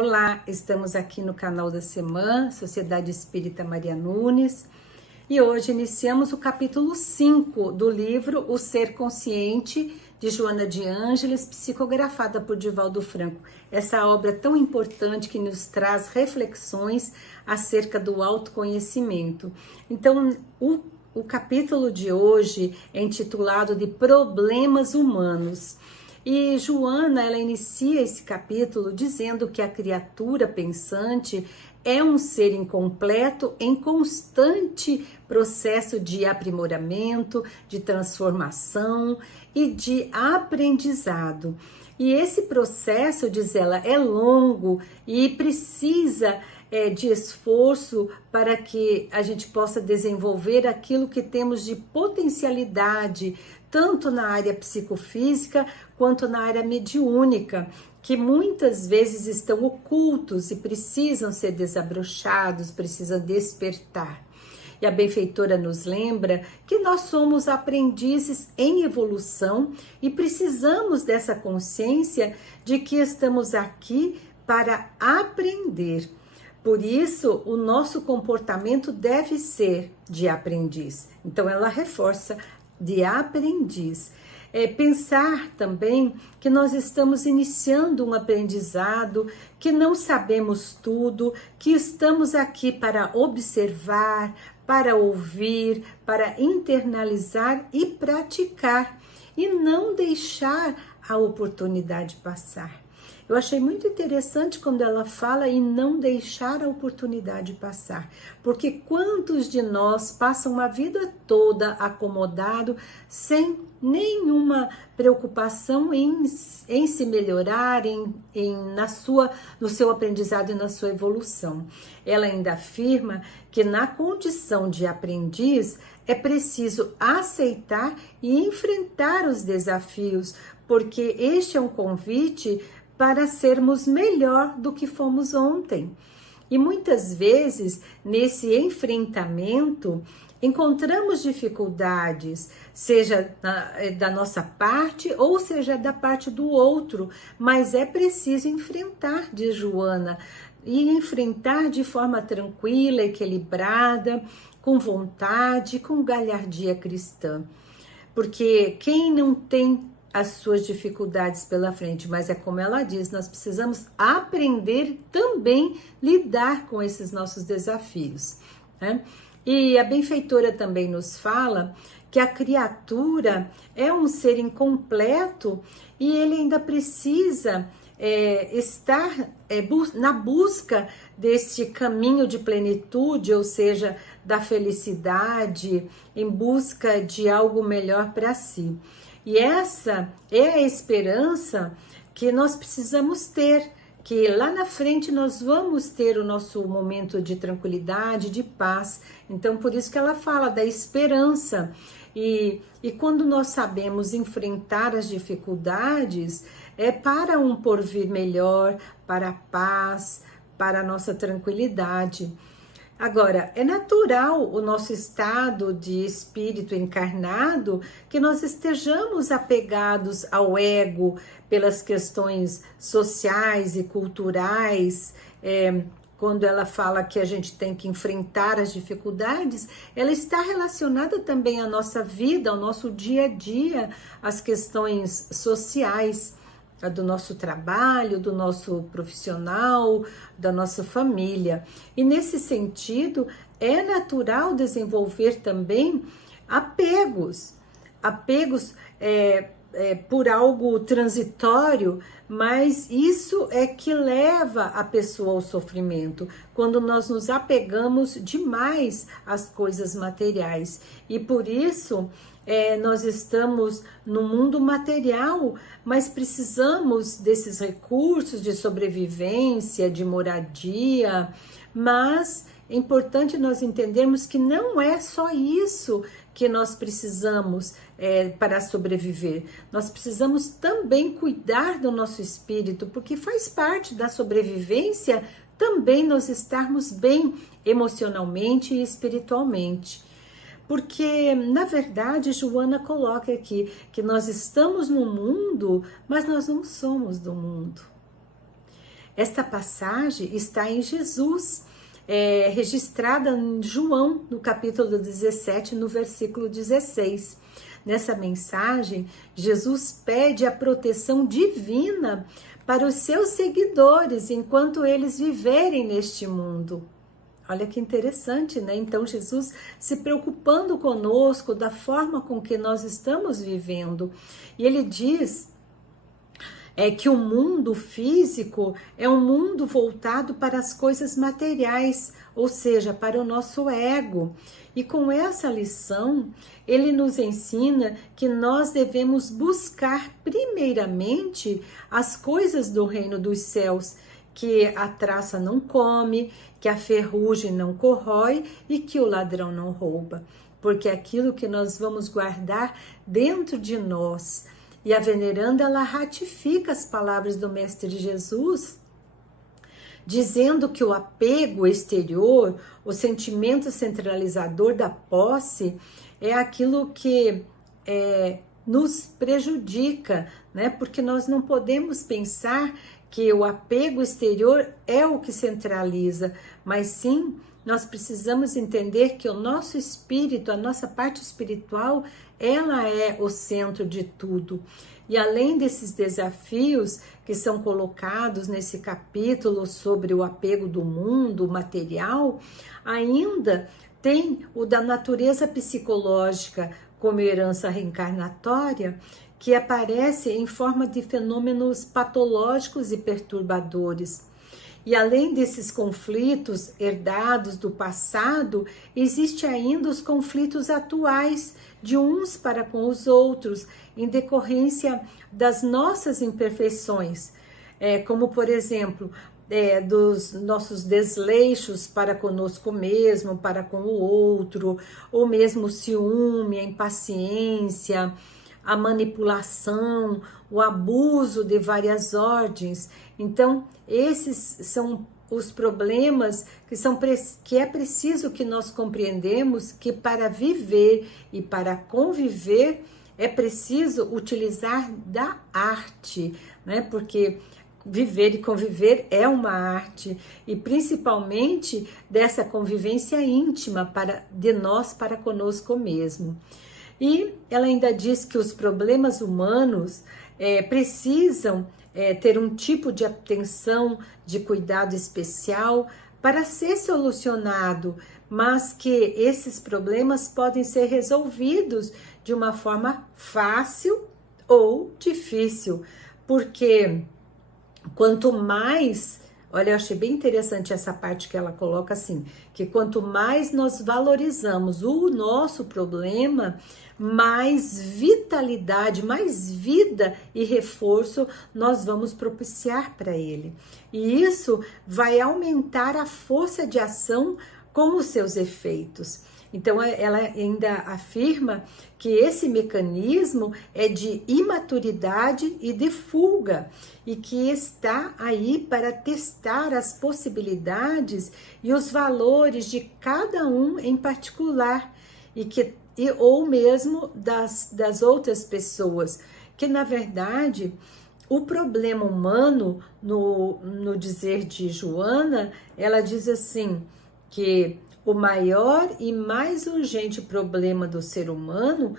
Olá, estamos aqui no canal da Semã, Sociedade Espírita Maria Nunes, e hoje iniciamos o capítulo 5 do livro O Ser Consciente, de Joana de Ângeles, psicografada por Divaldo Franco. Essa obra tão importante que nos traz reflexões acerca do autoconhecimento. Então, o capítulo de hoje é intitulado de Problemas Humanos. E Joana, ela inicia esse capítulo dizendo que a criatura pensante é um ser incompleto em constante processo de aprimoramento, de transformação e de aprendizado. E esse processo, diz ela, é longo e precisa de esforço para que a gente possa desenvolver aquilo que temos de potencialidade, tanto na área psicofísica quanto na área mediúnica, que muitas vezes estão ocultos e precisam ser desabrochados, precisam despertar. E a benfeitora nos lembra que nós somos aprendizes em evolução e precisamos dessa consciência de que estamos aqui para aprender. Por isso, o nosso comportamento deve ser de aprendiz. Então, ela reforça de aprendiz. Pensar também que nós estamos iniciando um aprendizado, que não sabemos tudo, que estamos aqui para observar, para ouvir, para internalizar e praticar, e não deixar a oportunidade passar. Eu achei muito interessante quando ela fala em não deixar a oportunidade passar, porque quantos de nós passam a vida toda acomodado, sem nenhuma preocupação em se melhorar, no seu aprendizado e na sua evolução. Ela ainda afirma que na condição de aprendiz é preciso aceitar e enfrentar os desafios, porque este é um convite para sermos melhor do que fomos ontem. E muitas vezes, nesse enfrentamento, encontramos dificuldades, seja da nossa parte ou seja da parte do outro, mas é preciso enfrentar, diz Joana, e enfrentar de forma tranquila, equilibrada, com vontade, com galhardia cristã. Porque quem não tem as suas dificuldades pela frente, mas é como ela diz, nós precisamos aprender também lidar com esses nossos desafios, né? E a benfeitora também nos fala que a criatura é um ser incompleto e ele ainda precisa estar na busca deste caminho de plenitude, ou seja, da felicidade, em busca de algo melhor para si. E essa é a esperança que nós precisamos ter, que lá na frente nós vamos ter o nosso momento de tranquilidade, de paz. Então, por isso que ela fala da esperança. E quando nós sabemos enfrentar as dificuldades, é para um porvir melhor, para a paz, para a nossa tranquilidade. Agora, é natural o nosso estado de espírito encarnado que nós estejamos apegados ao ego pelas questões sociais e culturais. Quando ela fala que a gente tem que enfrentar as dificuldades, ela está relacionada também à nossa vida, ao nosso dia a dia, às questões sociais, do nosso trabalho, do nosso profissional, da nossa família. E nesse sentido, é natural desenvolver também apegos por algo transitório, mas isso é que leva a pessoa ao sofrimento, quando nós nos apegamos demais às coisas materiais. E por isso, nós estamos no mundo material, mas precisamos desses recursos de sobrevivência, de moradia, mas é importante nós entendermos que não é só isso que nós precisamos para sobreviver. Nós precisamos também cuidar do nosso espírito, porque faz parte da sobrevivência também nós estarmos bem emocionalmente e espiritualmente. Porque, na verdade, Joana coloca aqui que nós estamos no mundo, mas nós não somos do mundo. Esta passagem está em Jesus, registrada em João, no capítulo 17, no versículo 16. Nessa mensagem, Jesus pede a proteção divina para os seus seguidores enquanto eles viverem neste mundo. Olha que interessante, né? Então, Jesus se preocupando conosco da forma com que nós estamos vivendo. E ele diz que o mundo físico é um mundo voltado para as coisas materiais, ou seja, para o nosso ego. E com essa lição, ele nos ensina que nós devemos buscar primeiramente as coisas do reino dos céus, que a traça não come, que a ferrugem não corrói e que o ladrão não rouba. Porque é aquilo que nós vamos guardar dentro de nós. E a veneranda, ela ratifica as palavras do Mestre Jesus, dizendo que o apego exterior, o sentimento centralizador da posse, é aquilo que nos prejudica, né? Porque nós não podemos pensar que o apego exterior é o que centraliza, mas sim, nós precisamos entender que o nosso espírito, a nossa parte espiritual, ela é o centro de tudo. E além desses desafios que são colocados nesse capítulo sobre o apego do mundo material, ainda tem o da natureza psicológica como herança reencarnatória, que aparece em forma de fenômenos patológicos e perturbadores. E além desses conflitos herdados do passado, existe ainda os conflitos atuais de uns para com os outros, em decorrência das nossas imperfeições, como por exemplo, dos nossos desleixos para conosco mesmo, para com o outro, ou mesmo o ciúme, a impaciência, a manipulação, o abuso de várias ordens. Então, esses são os problemas que é preciso que nós compreendemos que para viver e para conviver é preciso utilizar da arte, né? Porque viver e conviver é uma arte, e principalmente dessa convivência íntima de nós para conosco mesmo. E ela ainda diz que os problemas humanos precisam ter um tipo de atenção, de cuidado especial para ser solucionado, mas que esses problemas podem ser resolvidos de uma forma fácil ou difícil, porque quanto mais, olha, eu achei bem interessante essa parte que ela coloca assim, que quanto mais nós valorizamos o nosso problema, mais vitalidade, mais vida e reforço nós vamos propiciar para ele. E isso vai aumentar a força de ação com os seus efeitos. Então, ela ainda afirma que esse mecanismo é de imaturidade e de fuga, e que está aí para testar as possibilidades e os valores de cada um em particular, ou mesmo das outras pessoas, que na verdade o problema humano, no dizer de Joana, ela diz assim, que o maior e mais urgente problema do ser humano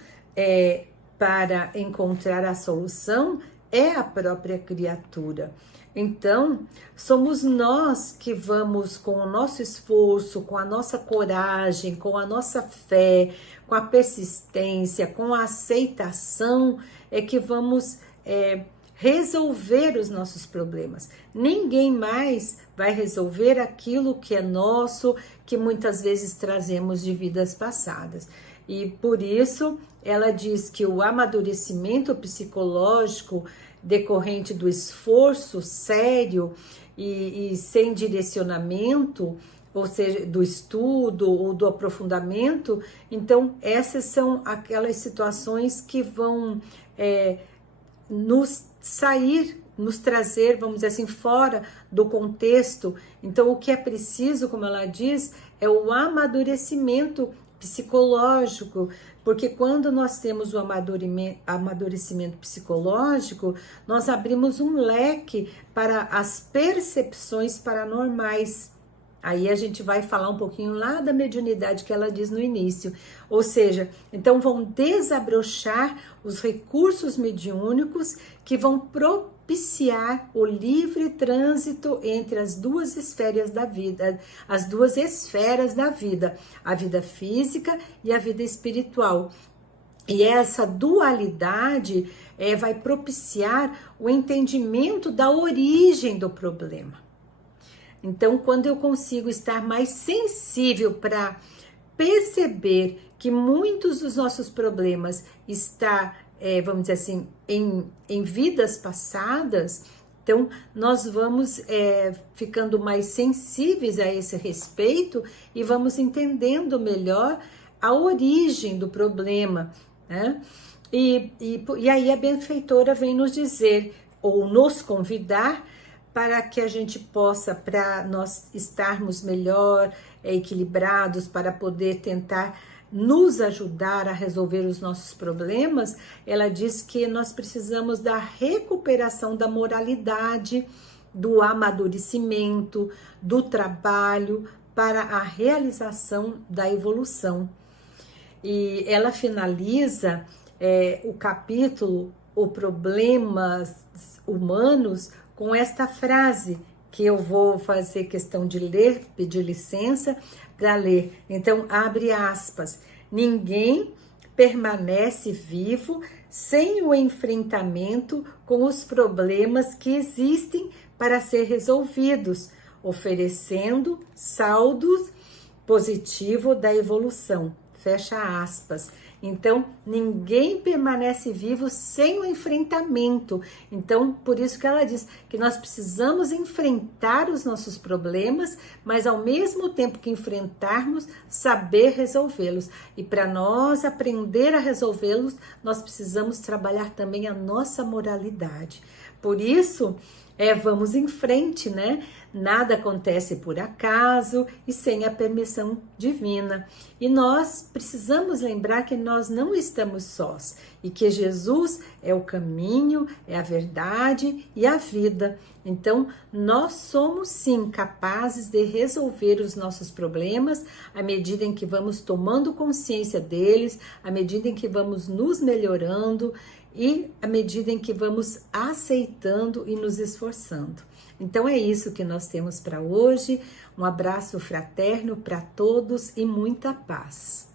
para encontrar a solução é a própria criatura. Então, somos nós que vamos, com o nosso esforço, com a nossa coragem, com a nossa fé, com a persistência, com a aceitação, que vamos resolver os nossos problemas. Ninguém mais vai resolver aquilo que é nosso, que muitas vezes trazemos de vidas passadas. E por isso, ela diz que o amadurecimento psicológico decorrente do esforço sério e sem direcionamento, ou seja, do estudo ou do aprofundamento, então essas são aquelas situações que vão nos trazer, vamos dizer assim, fora do contexto. Então o que é preciso, como ela diz, é o amadurecimento psicológico, porque quando nós temos o amadurecimento psicológico, nós abrimos um leque para as percepções paranormais. Aí a gente vai falar um pouquinho lá da mediunidade que ela diz no início. Ou seja, então vão desabrochar os recursos mediúnicos que vão propiciar o livre trânsito entre as duas esferas da vida, a vida física e a vida espiritual. E essa dualidade vai propiciar o entendimento da origem do problema. Então, quando eu consigo estar mais sensível para perceber que muitos dos nossos problemas estão, vamos dizer assim, em vidas passadas, então nós vamos ficando mais sensíveis a esse respeito e vamos entendendo melhor a origem do problema, né? E aí a benfeitora vem nos dizer, ou nos convidar, para que a gente possa, para nós estarmos melhor equilibrados, para poder tentar nos ajudar a resolver os nossos problemas, ela diz que nós precisamos da recuperação da moralidade, do amadurecimento, do trabalho para a realização da evolução. E ela finaliza o capítulo, o Problemas Humanos, com esta frase que eu vou fazer questão de ler, pedir licença para ler. Então, abre aspas. Ninguém permanece vivo sem o enfrentamento com os problemas que existem para ser resolvidos, oferecendo saldos positivo da evolução. Fecha aspas. Então, ninguém permanece vivo sem o enfrentamento. Então, por isso que ela diz que nós precisamos enfrentar os nossos problemas, mas ao mesmo tempo que enfrentarmos, saber resolvê-los. E para nós aprender a resolvê-los, nós precisamos trabalhar também a nossa moralidade. Por isso, vamos em frente, né? Nada acontece por acaso e sem a permissão divina. E nós precisamos lembrar que nós não estamos sós e que Jesus é o caminho, é a verdade e a vida. Então, nós somos sim capazes de resolver os nossos problemas à medida em que vamos tomando consciência deles, à medida em que vamos nos melhorando e à medida em que vamos aceitando e nos esforçando. Então é isso que nós temos para hoje. Um abraço fraterno para todos e muita paz.